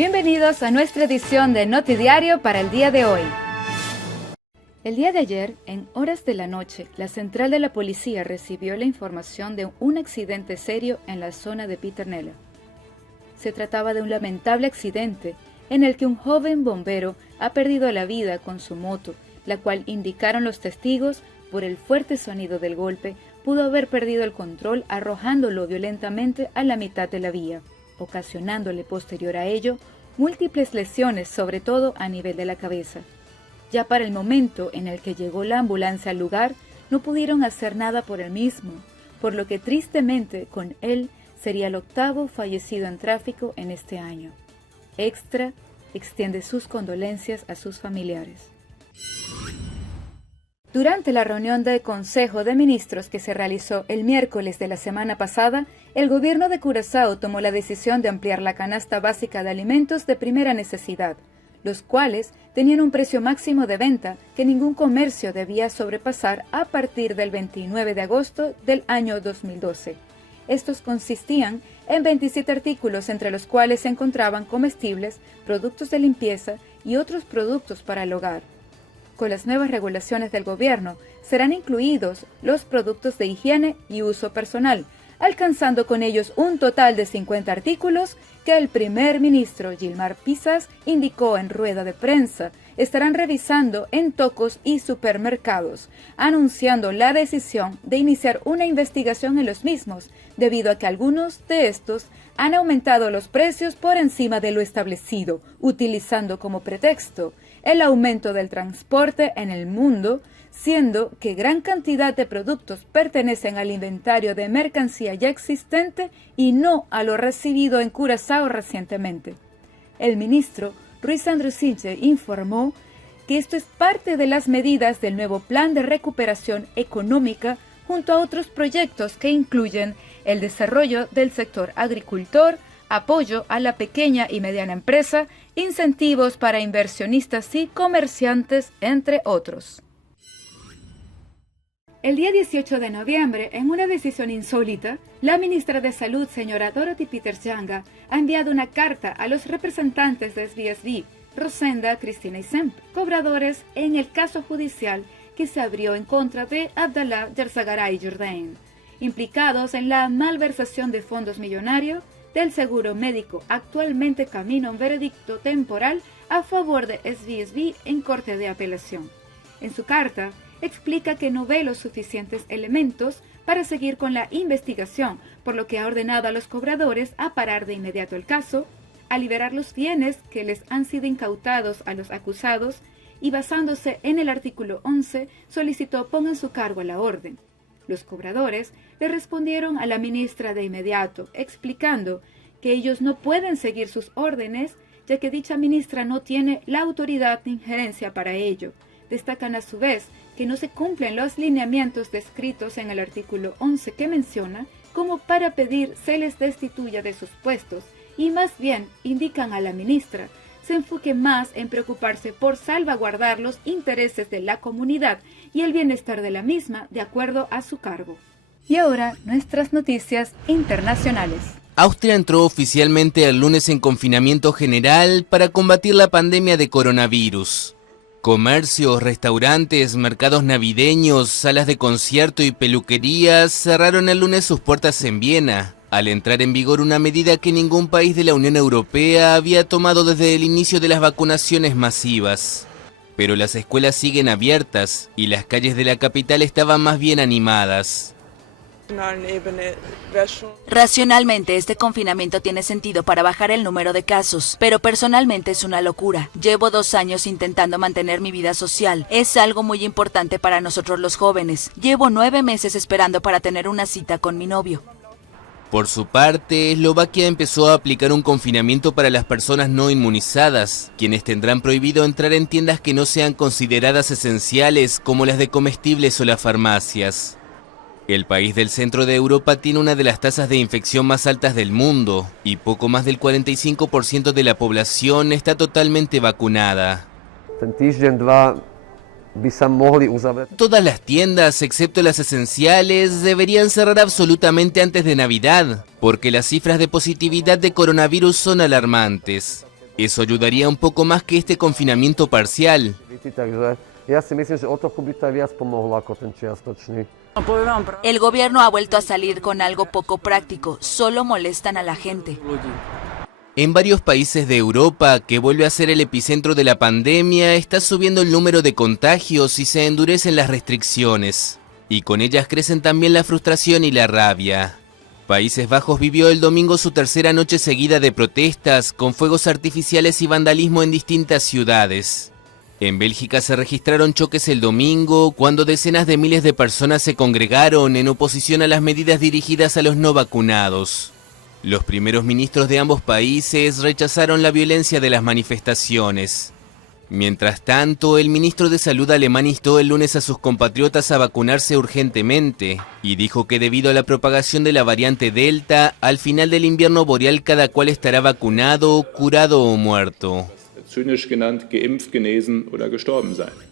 Bienvenidos a nuestra edición de Notidiario para el día de hoy. El día de ayer, en horas de la noche, la central de la policía recibió la información de un accidente serio en la zona de Pitternella. Se trataba de un lamentable accidente en el que un joven bombero ha perdido la vida con su moto, la cual, indicaron los testigos, por el fuerte sonido del golpe, pudo haber perdido el control arrojándolo violentamente a la mitad de la vía, ocasionándole posterior a ello múltiples lesiones, sobre todo a nivel de la cabeza. Ya para el momento en el que llegó la ambulancia al lugar, no pudieron hacer nada por el mismo, por lo que tristemente con él sería el 8º fallecido en tráfico en este año. Extra extiende sus condolencias a sus familiares. Durante la reunión del Consejo de Ministros que se realizó el miércoles de la semana pasada, el gobierno de Curazao tomó la decisión de ampliar la canasta básica de alimentos de primera necesidad, los cuales tenían un precio máximo de venta que ningún comercio debía sobrepasar a partir del 29 de agosto del año 2012. Estos consistían en 27 artículos, entre los cuales se encontraban comestibles, productos de limpieza y otros productos para el hogar. Con las nuevas regulaciones del gobierno, serán incluidos los productos de higiene y uso personal, alcanzando con ellos un total de 50 artículos que el primer ministro Gilmar Pisas indicó en rueda de prensa estarán revisando en tocos y supermercados, anunciando la decisión de iniciar una investigación en los mismos, debido a que algunos de estos han aumentado los precios por encima de lo establecido, utilizando como pretexto el aumento del transporte en el mundo, siendo que gran cantidad de productos pertenecen al inventario de mercancía ya existente y no a lo recibido en Curazao recientemente. El ministro Ruiz Andreusinche informó que esto es parte de las medidas del nuevo Plan de Recuperación Económica, junto a otros proyectos que incluyen el desarrollo del sector agricultor, apoyo a la pequeña y mediana empresa, incentivos para inversionistas y comerciantes, entre otros. El día 18 de noviembre, en una decisión insólita, la ministra de Salud, señora Dorothy Peters-Janga, ha enviado una carta a los representantes de SBSB, Rosenda, Cristina y Semp, cobradores en el caso judicial que se abrió en contra de Abdallah Yerzagaray Jourdain, implicados en la malversación de fondos millonarios del seguro médico, actualmente camino a un veredicto temporal a favor de SBSB en Corte de Apelación. En su carta, explica que no ve los suficientes elementos para seguir con la investigación, por lo que ha ordenado a los cobradores a parar de inmediato el caso, a liberar los bienes que les han sido incautados a los acusados y, basándose en el artículo 11, solicitó pongan su cargo a la orden. Los cobradores le respondieron a la ministra de inmediato, explicando que ellos no pueden seguir sus órdenes, ya que dicha ministra no tiene la autoridad de injerencia para ello. Destacan a su vez que no se cumplen los lineamientos descritos en el artículo 11 que menciona, como para pedir se les destituya de sus puestos, y más bien indican a la ministra se enfoque más en preocuparse por salvaguardar los intereses de la comunidad y el bienestar de la misma de acuerdo a su cargo. Y ahora nuestras noticias internacionales. Austria entró oficialmente el lunes en confinamiento general para combatir la pandemia de coronavirus. Comercios, restaurantes, mercados navideños, salas de concierto y peluquerías cerraron el lunes sus puertas en Viena, al entrar en vigor una medida que ningún país de la Unión Europea había tomado desde el inicio de las vacunaciones masivas. Pero las escuelas siguen abiertas y las calles de la capital estaban más bien animadas. Racionalmente, este confinamiento tiene sentido para bajar el número de casos, pero personalmente es una locura. Llevo 2 años intentando mantener mi vida social. Es algo muy importante para nosotros los jóvenes. Llevo 9 meses esperando para tener una cita con mi novio. Por su parte, Eslovaquia empezó a aplicar un confinamiento para las personas no inmunizadas, quienes tendrán prohibido entrar en tiendas que no sean consideradas esenciales, como las de comestibles o las farmacias. El país del centro de Europa tiene una de las tasas de infección más altas del mundo, y poco más del 45% de la población está totalmente vacunada. Todas las tiendas, excepto las esenciales, deberían cerrar absolutamente antes de Navidad, porque las cifras de positividad de coronavirus son alarmantes. Eso ayudaría un poco más que este confinamiento parcial. El gobierno ha vuelto a salir con algo poco práctico, solo molestan a la gente. En varios países de Europa, que vuelve a ser el epicentro de la pandemia, está subiendo el número de contagios y se endurecen las restricciones. Y con ellas crecen también la frustración y la rabia. Países Bajos vivió el domingo su tercera noche seguida de protestas, con fuegos artificiales y vandalismo en distintas ciudades. En Bélgica se registraron choques el domingo, cuando decenas de miles de personas se congregaron en oposición a las medidas dirigidas a los no vacunados. Los primeros ministros de ambos países rechazaron la violencia de las manifestaciones. Mientras tanto, el ministro de Salud alemán instó el lunes a sus compatriotas a vacunarse urgentemente y dijo que debido a la propagación de la variante Delta, al final del invierno boreal cada cual estará vacunado, curado o muerto. Zynisch genannt, geimpft, genesen oder gestorben sein.